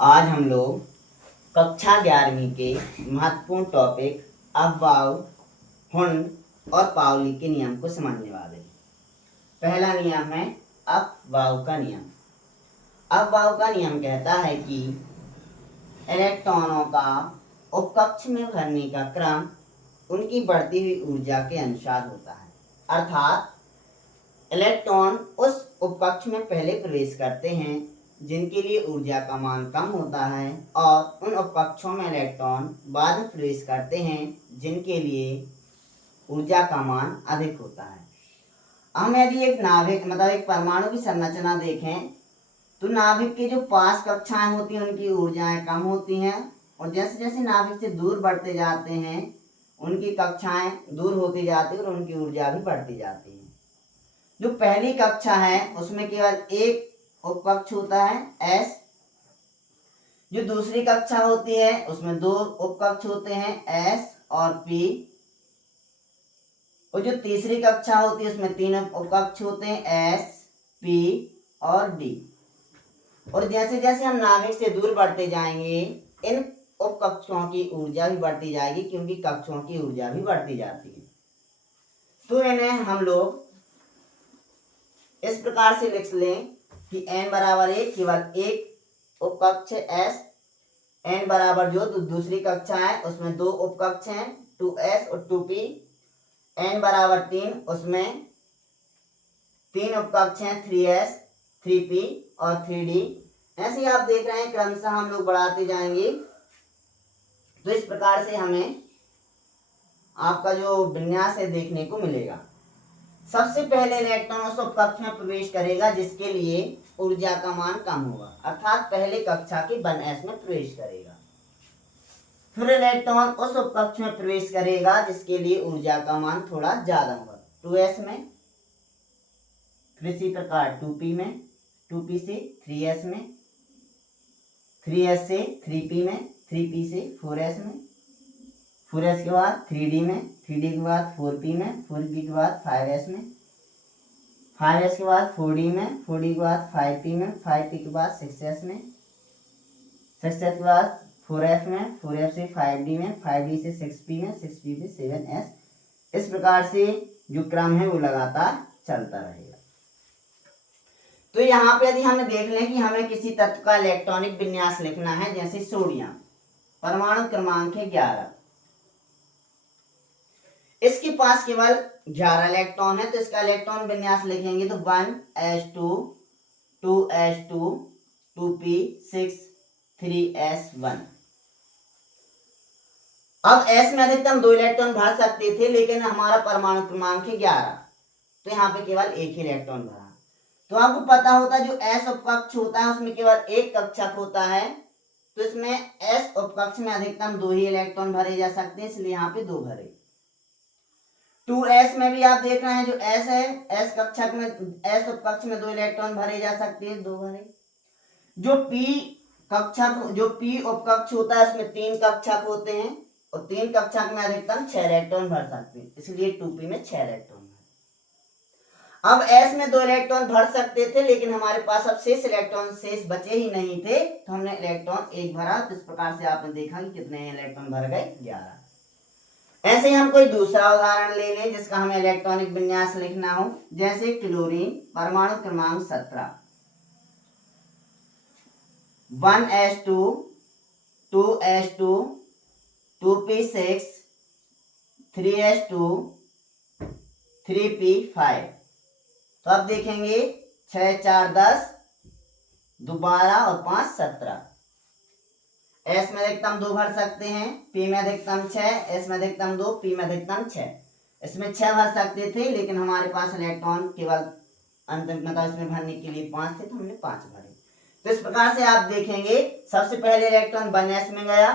आज हम लोग कक्षा 11वीं के महत्वपूर्ण टॉपिक अफवाव, हुंड और पावली के नियम को समझने वाले हैं। पहला नियम है अफवाव का नियम। अफवाव का नियम कहता है कि इलेक्ट्रॉनों का उपकक्ष में भरने का क्रम उनकी बढ़ती हुई ऊर्जा के अनुसार होता है, अर्थात इलेक्ट्रॉन उस उपकक्ष में पहले प्रवेश करते हैं जिनके लिए ऊर्जा का मान कम होता है और उन उपकक्षों में इलेक्ट्रॉन बाद में प्रवेश करते हैं जिनके लिए ऊर्जा का मान अधिक होता है। हम यदि एक नाभिक एक परमाणु की संरचना देखें तो नाभिक के जो 5 कक्षाएं होती हैं उनकी ऊर्जाएं कम होती हैं और जैसे जैसे नाभिक से दूर बढ़ते जाते हैं उनकी कक्षाएं दूर होती जाती है और उनकी ऊर्जा भी बढ़ती जाती है। जो पहली कक्षा है उसमें केवल एक उपकक्ष होता है S। जो दूसरी कक्षा होती है उसमें 2 उपकक्ष होते हैं S और P। और जो तीसरी कक्षा होती है उसमें 3 उपकक्ष होते हैं S, P और D। और जैसे जैसे हम नाभिक से दूर बढ़ते जाएंगे इन उपकक्षों की ऊर्जा भी बढ़ती जाएगी क्योंकि कक्षों की ऊर्जा भी बढ़ती जाती है। तो इन्हें हम लोग इस प्रकार से लिख लें कि n बराबर 1 केवल एक उपकक्ष S, n बराबर जो दूसरी कक्षा है उसमें 2 उपकक्ष हैं 2S और 2P, n बराबर 3 उसमें 3 उपकक्ष हैं 3S, 3P और 3D। ऐसे ही आप देख रहे हैं क्रमशः हम लोग बढ़ाते जाएंगे। तो इस प्रकार से हमें आपका जो विन्यास है देखने को मिलेगा। सबसे पहले इलेक्ट्रॉन उस उपकक्ष में प्रवेश करेगा जिसके लिए ऊर्जा का मान कम होगा, अर्थात पहले कक्षा के 1s में प्रवेश करेगा। फिर इलेक्ट्रॉन उस उपकक्ष में प्रवेश करेगा जिसके लिए ऊर्जा का मान थोड़ा ज्यादा होगा, 2s में। फिर इसी प्रकार 2p में, 2p से 3s में, 3s से 3p में, 3p से 4s में, 4s के बाद 3d में, 3d के बाद 4p में, 4p के बाद 5s में, 5s के बाद 4d में, 4d के बाद 5p में, 5p के बाद 6s में, 6s के बाद 4f में, 4f से 5d में, 5d से 6p में, 6p से 7s। इस प्रकार से जो क्रम है वो लगातार चलता रहेगा। तो यहाँ पे यदि हमें देख लें कि हमें किसी तत्व का इलेक्ट्रॉनिक विन्यास लिखना है, जैसे सोडियम परमाणु क्रमांक है 11, इसके पास केवल 11 इलेक्ट्रॉन है, तो इसका इलेक्ट्रॉन विन्यास लिखेंगे तो 1s2 2s2 2p6 3s1। अब s में अधिकतम 2 इलेक्ट्रॉन भर सकते थे लेकिन हमारा परमाणु क्रमांक है 11, तो यहाँ पे केवल एक ही इलेक्ट्रॉन भरा। तो आपको पता होता है जो s उपकक्ष होता है उसमें केवल एक कक्षक होता है, तो इसमें s उपकक्ष में अधिकतम 2 ही इलेक्ट्रॉन भरे जा सकते हैं, इसलिए यहाँ पे 2 भरे। 2s में भी आप देख रहे हैं जो s है, s कक्षक में s उपकक्ष में 2 इलेक्ट्रॉन भरे जा सकते हैं, 2 भरे। जो p उपकक्ष होता है उसमें 3 कक्षक होते हैं और 3 कक्षक में अधिकतम 6 इलेक्ट्रॉन भर सकते हैं, इसलिए 2p में 6 इलेक्ट्रॉन। अब s में 2 इलेक्ट्रॉन भर सकते थे लेकिन हमारे पास अब शेष इलेक्ट्रॉन शेष बचे ही नहीं थे, तो हमने इलेक्ट्रॉन 1 भरा। तो इस प्रकार से आपने देखा कि कितने इलेक्ट्रॉन भर गए, 11। ऐसे ही हम कोई दूसरा उदाहरण ले लें जिसका हमें इलेक्ट्रॉनिक विन्यास लिखना हो, जैसे क्लोरीन परमाणु क्रमांक 17, 1s2 2s2 2p6 3s2 3p5। तो अब देखेंगे 6 4 10 2 12 और 5 17। S में अधिकतम 2 भर सकते हैं, P में अधिकतम 6, S में अधिकतम 2, P में अधिकतम 6। इसमें 6 भर सकते थे लेकिन हमारे पास इलेक्ट्रॉन केवल इसमें भरने के लिए 5 थे, तो हमने 5 भरे। तो इस प्रकार से आप देखेंगे सबसे पहले इलेक्ट्रॉन 1s में गया,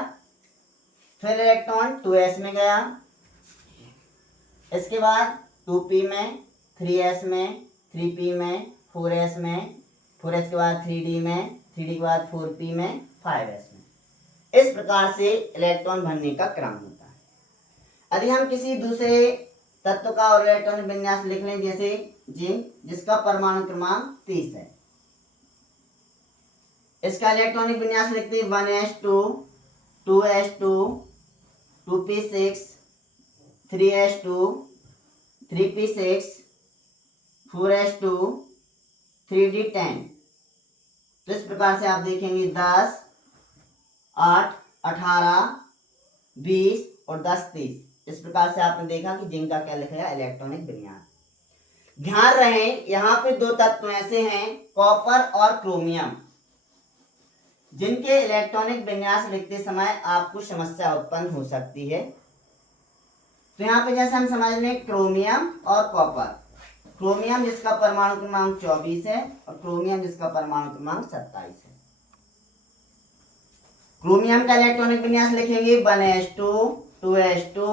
फिर इलेक्ट्रॉन 2s में गया, इसके बाद 2p में, 3s में, 3p में, 4s में, 4s के बाद 3d में, 3d के बाद 4p में, 5s में। इस प्रकार से इलेक्ट्रॉन भरने का क्रम होता है। यदि हम किसी दूसरे तत्व का और इलेक्ट्रॉन विन्यास लिख लें, जैसे जिंक जिसका परमाणु क्रमांक 30 है, इसका इलेक्ट्रॉनिक विन्यास लिखते हैं 1s2 2s2 2p6 3s2 3p6 4s2 3d10। तो इस प्रकार से आप देखेंगे 10 8 18 20 और 10 30। इस प्रकार से आपने देखा कि जिंक का क्या लिखा है इलेक्ट्रॉनिक विन्यास। ध्यान रहे यहाँ पे दो तत्व ऐसे हैं कॉपर और क्रोमियम जिनके इलेक्ट्रॉनिक विन्यास लिखते समय आपको समस्या उत्पन्न हो सकती है। तो यहाँ पे जैसे हम समझ लें क्रोमियम और कॉपर। क्रोमियम जिसका परमाणु क्रमांक 24 है और क्रोमियम जिसका परमाणु क्रमांक 27 है। क्रोमियम का इलेक्ट्रॉनिक विन्यास लिखेंगे 1s2 2s2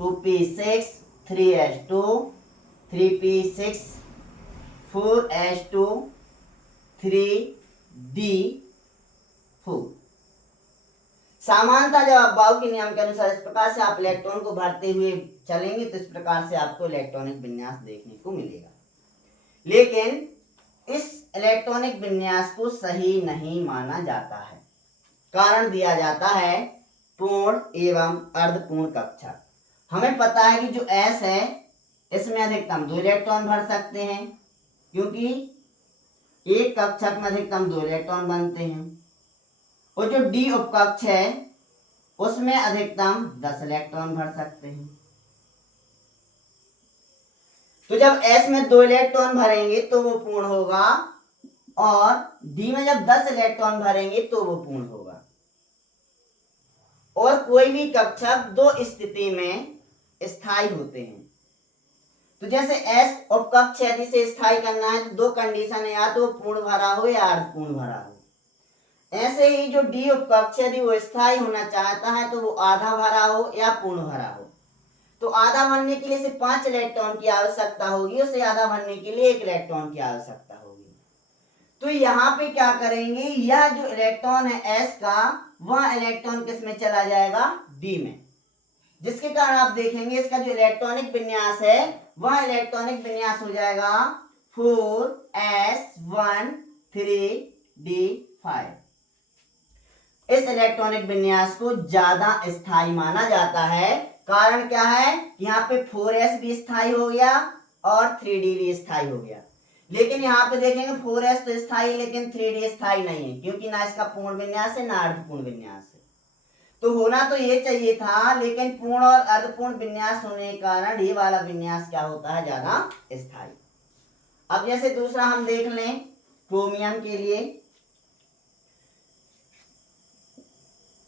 2p6 3s2 3p6 4s2 3d4। सामान्यतः जब अफबाउ के नियम के अनुसार इस प्रकार से आप इलेक्ट्रॉन को भरते हुए चलेंगे तो इस प्रकार से आपको इलेक्ट्रॉनिक विन्यास देखने को मिलेगा। लेकिन इस इलेक्ट्रॉनिक विन्यास को सही नहीं माना जाता है। कारण दिया जाता है पूर्ण एवं अर्धपूर्ण कक्षक। हमें पता है कि जो S है इसमें अधिकतम 2 इलेक्ट्रॉन भर सकते हैं क्योंकि एक कक्षक में अधिकतम 2 इलेक्ट्रॉन बनते हैं और जो D उपकक्ष है उसमें अधिकतम 10 इलेक्ट्रॉन भर सकते हैं। तो जब S में 2 इलेक्ट्रॉन भरेंगे तो वो पूर्ण होगा और D में जब 10 इलेक्ट्रॉन भरेंगे तो वो पूर्ण होगा। और कोई भी कक्षक दो स्थिति में स्थायी होते हैं। तो जैसे S उपकक्ष यदि से स्थायी करना है तो दो कंडीशन है, या तो पूर्ण भरा हो या अर्धपूर्ण भरा हो। ऐसे ही जो D उपकक्ष यदि वो स्थायी होना चाहता है तो वो आधा भरा हो या पूर्ण भरा हो। तो आधा भरने के लिए सिर्फ 5 इलेक्ट्रॉन की आवश्यकता होगी, उसे आधा भरने के लिए 1 इलेक्ट्रॉन की आवश्यकता होगी। तो यहाँ पे क्या करेंगे, यह जो इलेक्ट्रॉन है S का वह इलेक्ट्रॉन किस में चला जाएगा D में, जिसके कारण आप देखेंगे इसका जो इलेक्ट्रॉनिक विन्यास है वह इलेक्ट्रॉनिक विन्यास हो जाएगा 4s1 3d5। इस इलेक्ट्रॉनिक विन्यास को ज्यादा स्थायी माना जाता है। कारण क्या है, यहाँ पे 4s भी स्थायी हो गया और 3d भी स्थायी हो गया। लेकिन यहाँ पे देखेंगे 4s तो स्थायी लेकिन 3d स्थायी नहीं है क्योंकि ना इसका पूर्ण विन्यास है ना अर्धपूर्ण विन्यास है। तो होना तो ये चाहिए था, लेकिन पूर्ण और अर्धपूर्ण विन्यास होने के कारण ये वाला विन्यास क्या होता है ज्यादा स्थायी। अब जैसे दूसरा हम देख लें क्रोमियम के लिए,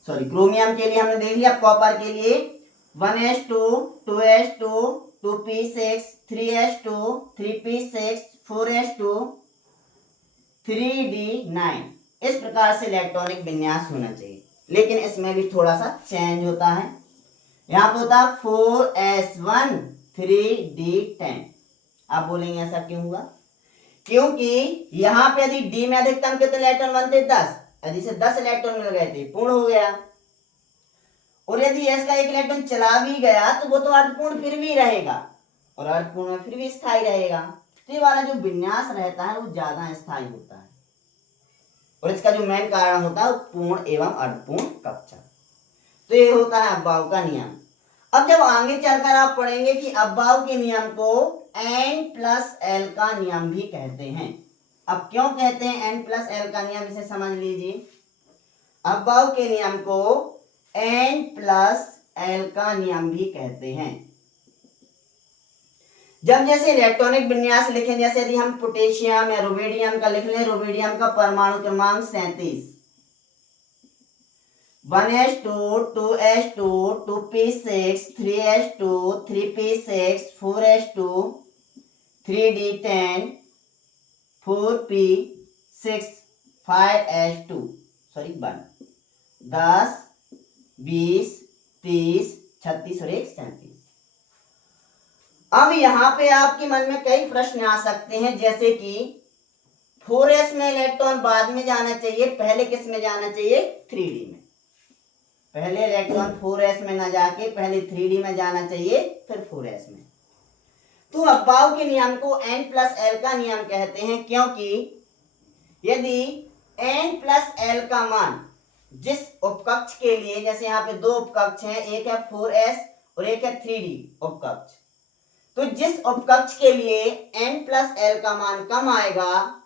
क्रोमियम के लिए हमने देख लिया। कॉपर के लिए 1s2 2s2 2p6 3s2 3p6 4s2 3d9। इस प्रकार से इलेक्ट्रॉनिक विन्यास होना चाहिए, लेकिन इसमें भी थोड़ा सा चेंज होता है। यहाँ पे होता है 4s1 3d10। आप बोलेंगे ऐसा क्यों हुआ, क्योंकि यहाँ पे यदि D में अधिकतम कितने इलेक्ट्रॉन बनते 10, यदि से 10 इलेक्ट्रॉन मिल गए थे पूर्ण हो गया। और यदि S का 1 इलेक्ट्रॉन चला भी गया तो वो तो अर्धपूर्ण फिर भी रहेगा और अर्धपूर्ण में फिर भी स्थायी रहेगा। तो ये वाला जो विन्यास रहता है वो ज्यादा स्थायी होता है और इसका जो मेन कारण होता है पूर्ण एवं अर्धपूर्ण कक्षक। तो ये होता है अफबाउ का नियम। अब जब आगे चलकर आप पढ़ेंगे कि अफबाउ के नियम को N+L का नियम भी कहते हैं। अब क्यों कहते हैं N+L का नियम, इसे समझ लीजिए। अफबाउ के नियम को N+L का नियम भी कहते हैं। जब जैसे इलेक्ट्रॉनिक विन्यास लिखें, जैसे यदि हम पोटेशियम या रुबिडियम का लिख लें, रुबिडियम का परमाणु क्रमांक 37, 1s2 2s2 2p6 3s2 3p6 4s2 3d10 4p6 5s2 1 10 20 30 36 और 1 37। अब यहाँ पे आपके मन में कई प्रश्न आ सकते हैं, जैसे कि 4s में इलेक्ट्रॉन बाद में जाना चाहिए, पहले किस में जाना चाहिए 3d में। पहले इलेक्ट्रॉन 4s में ना जाके पहले 3d में जाना चाहिए फिर 4s में। तो अफबाउ के नियम को N+L का नियम कहते हैं, क्योंकि यदि n प्लस एल का मान जिस उपकक्ष के लिए, जैसे यहाँ पे दो उपकक्ष हैं, एक है 4s और एक है 3d उपकक्ष, तो जिस उपकक्ष के लिए n प्लस एल का मान कम आएगा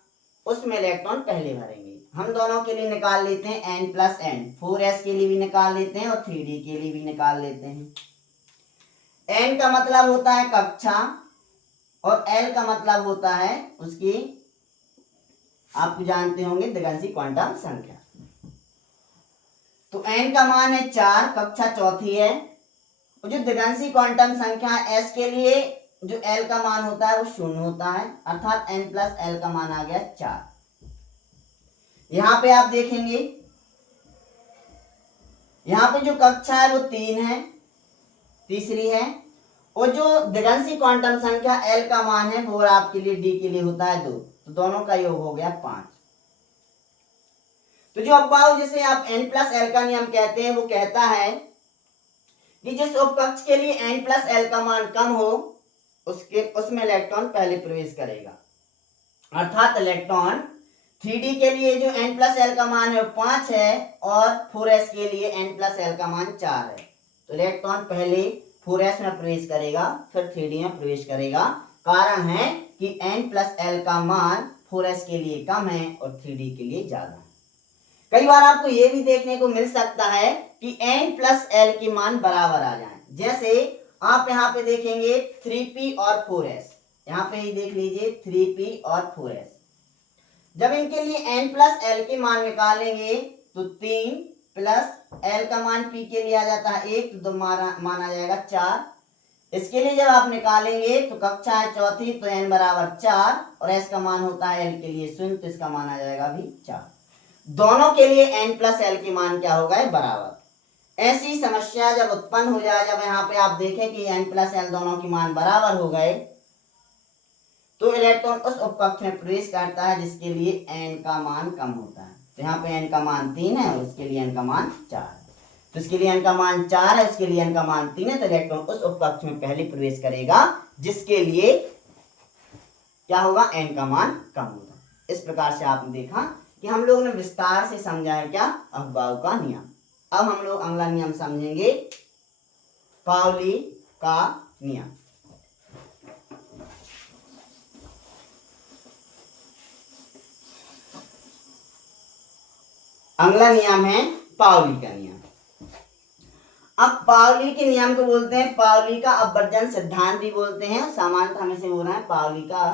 उसमें इलेक्ट्रॉन पहले भरेंगे। हम दोनों के लिए निकाल लेते हैं n प्लस एन, 4s के लिए भी निकाल लेते हैं और 3d के लिए भी निकाल लेते हैं। n का मतलब होता है कक्षा और l का मतलब होता है उसकी, आप जानते होंगे, दिग्गंशी क्वांटम संख्या। तो n का मान है 4, कक्षा चौथी है, और जो दिग्गंशी क्वांटम संख्या s के लिए जो l का मान होता है वो 0 होता है, अर्थात n प्लस l का मान आ गया 4। यहां पे आप देखेंगे, यहां पे जो कक्षा है वो 3 है, तीसरी है, और जो दिग्गंशी क्वांटम संख्या l का मान है वो आपके लिए d के लिए होता है 2, तो दोनों का योग हो गया 5। तो जो अपवाद जिसे आप n प्लस एल का नियम कहते हैं वो कहता है कि जिस उपकक्ष के लिए n प्लस एल का मान कम हो उसमें इलेक्ट्रॉन पहले प्रवेश करेगा, अर्थात इलेक्ट्रॉन 3d के लिए जो n प्लस एल का मान है वो 5 है और 4s के लिए n प्लस एल का मान 4 है, तो इलेक्ट्रॉन पहले 4s में प्रवेश करेगा फिर 3d में प्रवेश करेगा। कारण है कि n प्लस एल का मान 4s के लिए कम है और 3d के लिए ज्यादा है। कई बार आपको यह भी देखने को मिल सकता है कि n प्लस एल की मान बराबर आ जाए, जैसे आप यहाँ पे देखेंगे 3p और 4s, यहाँ पे ही देख लीजिए 3p और 4s, जब इनके लिए n प्लस एल के मान निकालेंगे तो 3 प्लस एल का मान p के लिए आ जाता है 1, तो मान आ जाएगा 4। इसके लिए जब आप निकालेंगे तो कक्षा है चौथी, तो n बराबर 4 और s का मान होता है l के लिए 0, तो इसका मान आ जाएगा भी 4। दोनों के लिए n प्लस एल के मान क्या हो गए, बराबर। ऐसी समस्या जब उत्पन्न हो जाए, जब यहाँ पे आप देखें कि n प्लस एल दोनों के मान बराबर हो गए, तो इलेक्ट्रॉन उस उपकक्ष में प्रवेश करता है जिसके लिए n का मान कम होता है। तो यहाँ पे n का मान 3 है और उसके लिए n का मान 4 है, तो इसके लिए n का मान 4 है, उसके लिए n का मान 3 है, तो इलेक्ट्रॉन उस उपकक्ष में पहले प्रवेश करेगा जिसके लिए क्या होगा, n का मान कम होगा। इस प्रकार से आपने देखा कि हम लोग ने विस्तार से समझा है क्या, अफबाउ का नियम। अब हम लोग अगला नियम समझेंगे, पाउली का नियम। अगला नियम है पाउली का नियम। अब पाउली के नियम को बोलते हैं पाउली का अपवर्जन सिद्धांत भी बोलते हैं, सामान्यतः हमें से बोल रहा है पाउली का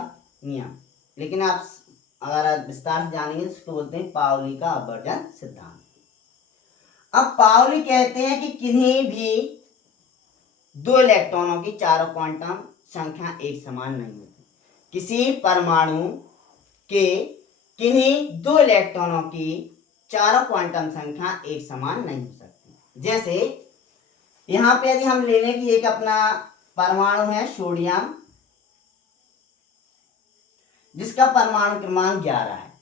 नियम, लेकिन आप अगर विस्तार से जानेंगे इसको बोलते हैं पाउली का अपवर्जन सिद्धांत। अब पाउली कहते हैं कि किन्हीं भी दो इलेक्ट्रॉनों की चारों क्वांटम संख्या एक समान नहीं होती। किसी परमाणु के किन्हीं दो इलेक्ट्रॉनों की चारों क्वांटम संख्या एक समान नहीं हो सकती। जैसे यहाँ पे यदि हम ले लें कि एक अपना परमाणु है सोडियम, जिसका परमाणु क्रमांक 11 है,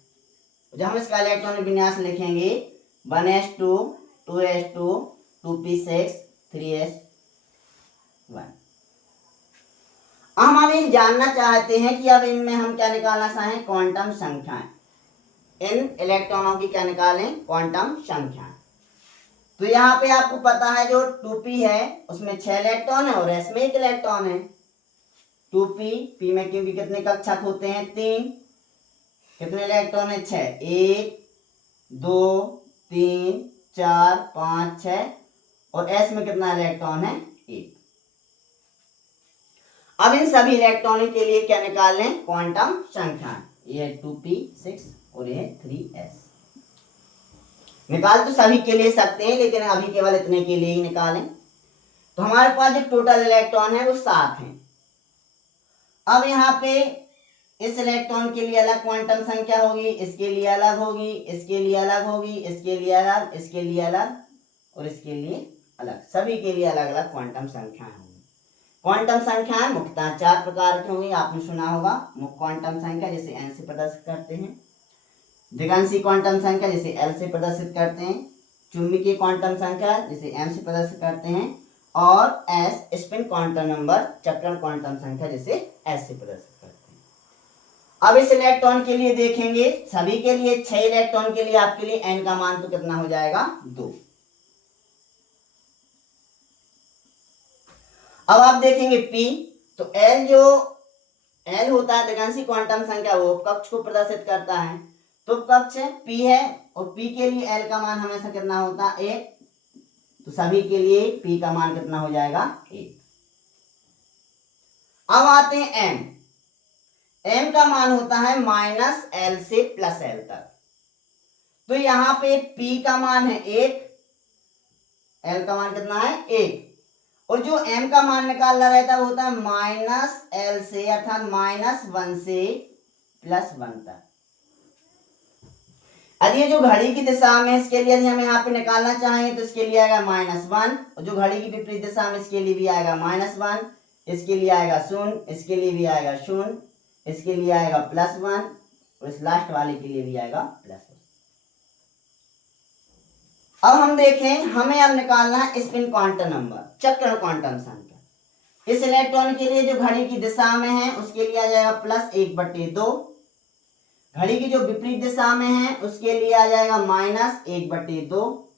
जब हम इसका इलेक्ट्रॉनिक विन्यास लिखेंगे 1s2 2s2 2p6 3s1। हम अब ये जानना चाहते हैं कि अब इनमें हम क्या निकालना चाहें, क्वांटम संख्याएं। इन इलेक्ट्रॉनों की क्या निकालें, क्वांटम संख्याएं। तो यहाँ पे आपको पता है जो 2p है उसमें 6 इलेक्ट्रॉन है और s में 1 इलेक्ट्रॉन है। 2p, p में क्योंकि कितने कक्षक होते हैं, 3, कितने इलेक्ट्रॉन है, 6, 1 2 3 4 5 6, और s में कितना इलेक्ट्रॉन है, 1। अब इन सभी इलेक्ट्रॉनों के लिए क्या निकाल लें, क्वांटम संख्या। ये 2p6 और ये 3s। निकाल तो सभी के लिए सकते हैं लेकिन अभी केवल इतने के लिए ही निकालें। तो हमारे पास जो टोटल इलेक्ट्रॉन है वो 7 हैं। अब यहाँ पे इस इलेक्ट्रॉन के लिए अलग क्वांटम संख्या होगी, इसके लिए अलग होगी, इसके लिए अलग होगी, इसके लिए अलग, इसके लिए अलग और इसके लिए अलग, सभी के लिए अलग अलग क्वांटम संख्याएं होंगी। क्वांटम संख्याएं मुख्यतः 4 प्रकार की होंगी, आपने सुना होगा। मुख्य क्वांटम संख्या जिसे n से प्रदर्शित करते हैं, द्विगांशी क्वांटम संख्या जिसे l से प्रदर्शित करते हैं, चुंबकीय क्वांटम संख्या जिसे m से प्रदर्शित करते हैं, और s स्पिन क्वांटम नंबर चक्रण क्वांटम संख्या जिसे s से प्रदर्शित करते हैं। अब इस इलेक्ट्रॉन के लिए देखेंगे, सभी के लिए 6 इलेक्ट्रॉन के लिए आपके लिए n का मान तो कितना हो जाएगा 2। अब आप देखेंगे p, तो l जो l होता है द्विगांशी क्वांटम संख्या, वो कक्ष को प्रदर्शित करता है, तो कक्ष p है और p के लिए l का मान हमेशा कितना होता है 1, तो सभी के लिए p का मान कितना हो जाएगा 1। अब आते हैं m, m का मान होता है -l से +l तक, तो यहाँ पे p का मान है 1, l का मान कितना है 1, और जो m का मान निकालना रहता है वो होता है -l से अर्थात -1 से +1 तक। यदि जो घड़ी की दिशा में इसके लिए यदि हम यहाँ पे निकालना चाहेंगे तो इसके लिए आएगा -1, और जो घड़ी की विपरीत दिशा में इसके लिए भी आएगा -1, इसके लिए आएगा 0, इसके लिए भी आएगा 0, इसके लिए आएगा +1, और इस लास्ट वाले के लिए भी आएगा +1। अब हम देखें, हमें अब निकालना है स्पिन क्वांटम नंबर, चक्रण क्वांटम संख्या। इस इलेक्ट्रॉन के लिए जो घड़ी की दिशा में है उसके लिए आ जाएगा +1/2, घड़ी की जो विपरीत दिशा में है उसके लिए आ जाएगा -1/2,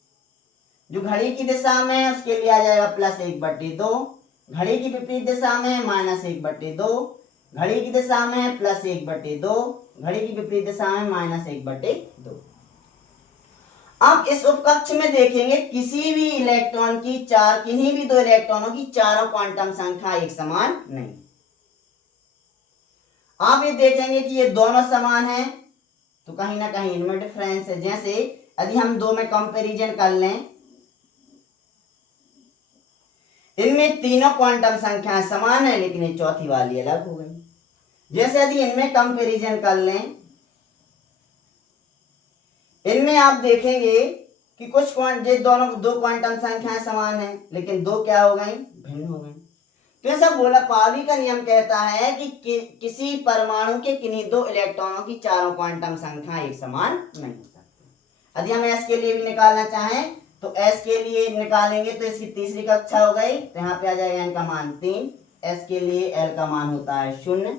जो घड़ी की दिशा में है उसके लिए आ जाएगा +1/2, घड़ी की विपरीत दिशा में है -1/2, घड़ी की दिशा में है +1/2, घड़ी की विपरीत दिशा में -1/2। अब इस उपकक्ष में देखेंगे किसी भी इलेक्ट्रॉन की किन्हीं भी 2 इलेक्ट्रॉनों की चारों क्वांटम संख्या एक समान नहीं। आप ये देखेंगे कि ये दोनों समान हैं, तो कहीं ना कहीं इनमें डिफरेंस है। जैसे यदि हम 2 में कंपैरिजन कर लें, इनमें तीनों क्वांटम संख्याएं समान है लेकिन ये चौथी वाली अलग हो गई। जैसे यदि इनमें कंपैरिजन कर लें, इनमें आप देखेंगे कि कुछ ये दोनों 2 क्वांटम संख्याएं समान हैं लेकिन 2 क्या हो गई, भिन्न हो गई। तो ऐसा बोला, पावली का नियम कहता है कि किसी परमाणु के किन्हीं 2 इलेक्ट्रॉनों की चारों क्वांटम संख्या एक समान नहीं हो सकती। यदि हम s के लिए भी निकालना चाहें तो s के लिए निकालेंगे तो इसकी तीसरी कक्षा हो गई, तो यहाँ पे आ जाएगा n का मान 3, s के लिए l का मान होता है 0,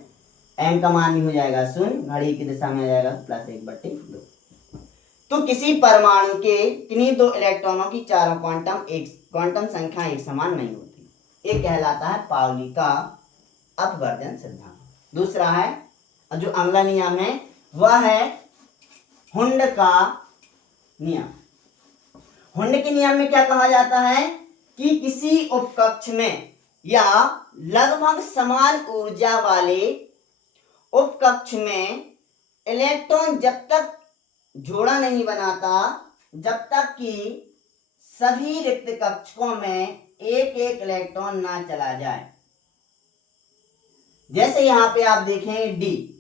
m का मान भी हो जाएगा 0, घड़ी की दिशा में आ जाएगा +1/2। तो किसी परमाणु के किन्हीं 2 इलेक्ट्रॉनों की चारों क्वांटम संख्या एक समान नहीं होती। ये कहलाता है पावली का अपवर्जन सिद्धांत। दूसरा है जो अगला नियम है वह है हुंड का नियम। हुंड के नियम में क्या कहा जाता है कि किसी उपकक्ष में या लगभग समान ऊर्जा वाले उपकक्ष में इलेक्ट्रॉन जब तक जोड़ा नहीं बनाता जब तक कि सभी रिक्त कक्षकों में एक एक इलेक्ट्रॉन ना चला जाए। जैसे यहां पे आप देखें डी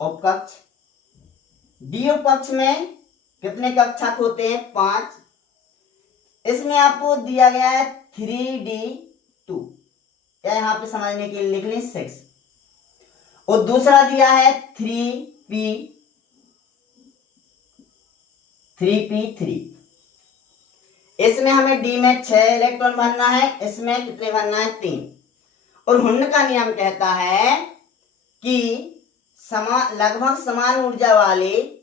उपकक्ष, डी उपकक्ष में कितने कक्षक होते हैं 5, इसमें आपको दिया गया है 3d2, या यहां पे समझने के लिए लिख लें 6, और दूसरा दिया है 3p3, इसमें हमें डी में 6 इलेक्ट्रॉन भरना है, इसमें कितने भरना है 3। और हुंड का नियम कहता है कि लगभग समान ऊर्जा वाले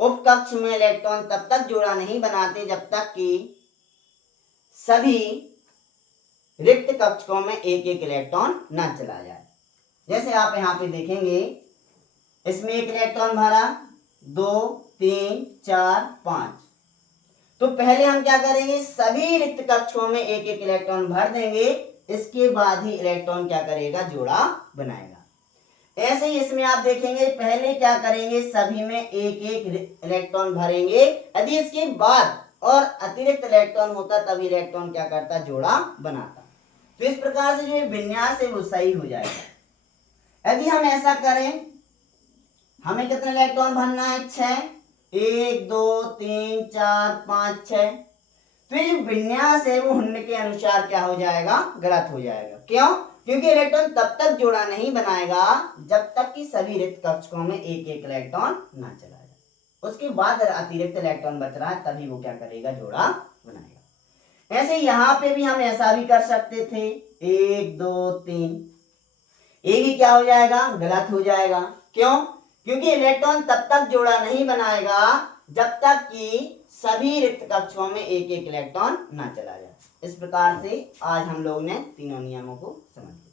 उपकक्ष में इलेक्ट्रॉन तब तक जोड़ा नहीं बनाते जब तक कि सभी रिक्त कक्षकों में एक एक इलेक्ट्रॉन न चला जाए। जैसे आप यहाँ पे देखेंगे, इसमें 1 इलेक्ट्रॉन भरा, 2 3 4 5, तो पहले हम क्या करेंगे, सभी रिक्त कक्षों में एक एक इलेक्ट्रॉन भर देंगे, इसके बाद ही इलेक्ट्रॉन क्या करेगा, जोड़ा बनाएगा। ऐसे ही इसमें आप देखेंगे पहले क्या करेंगे, सभी में एक एक इलेक्ट्रॉन भरेंगे, यदि इसके बाद और अतिरिक्त इलेक्ट्रॉन होता तभी इलेक्ट्रॉन क्या करता, जोड़ा बनाता। तो इस प्रकार से जो विन्यास है वो सही हो जाएगा। यदि हम ऐसा करें, हमें कितने इलेक्ट्रॉन भरना है 6, 1 2 3 4 5 6, तो ये जो विन्यास है वो हुंड के अनुसार क्या हो जाएगा, गलत हो जाएगा। क्यों? क्योंकि इलेक्ट्रॉन तब तक जोड़ा नहीं बनाएगा जब तक कि सभी रिक्त कक्षकों में एक एक इलेक्ट्रॉन ना चला जाए, उसके बाद अतिरिक्त इलेक्ट्रॉन बच रहा है तभी वो क्या करेगा, जोड़ा बनाएगा। ऐसे यहाँ पे भी हम ऐसा भी कर सकते थे 1 2 3, ए भी क्या हो जाएगा, गलत हो जाएगा। क्यों? क्योंकि इलेक्ट्रॉन तब तक जोड़ा नहीं बनाएगा जब तक कि सभी रिक्त कक्षों में एक एक इलेक्ट्रॉन ना चला जाए। इस प्रकार से आज हम लोग ने तीनों नियमों को समझ लिया।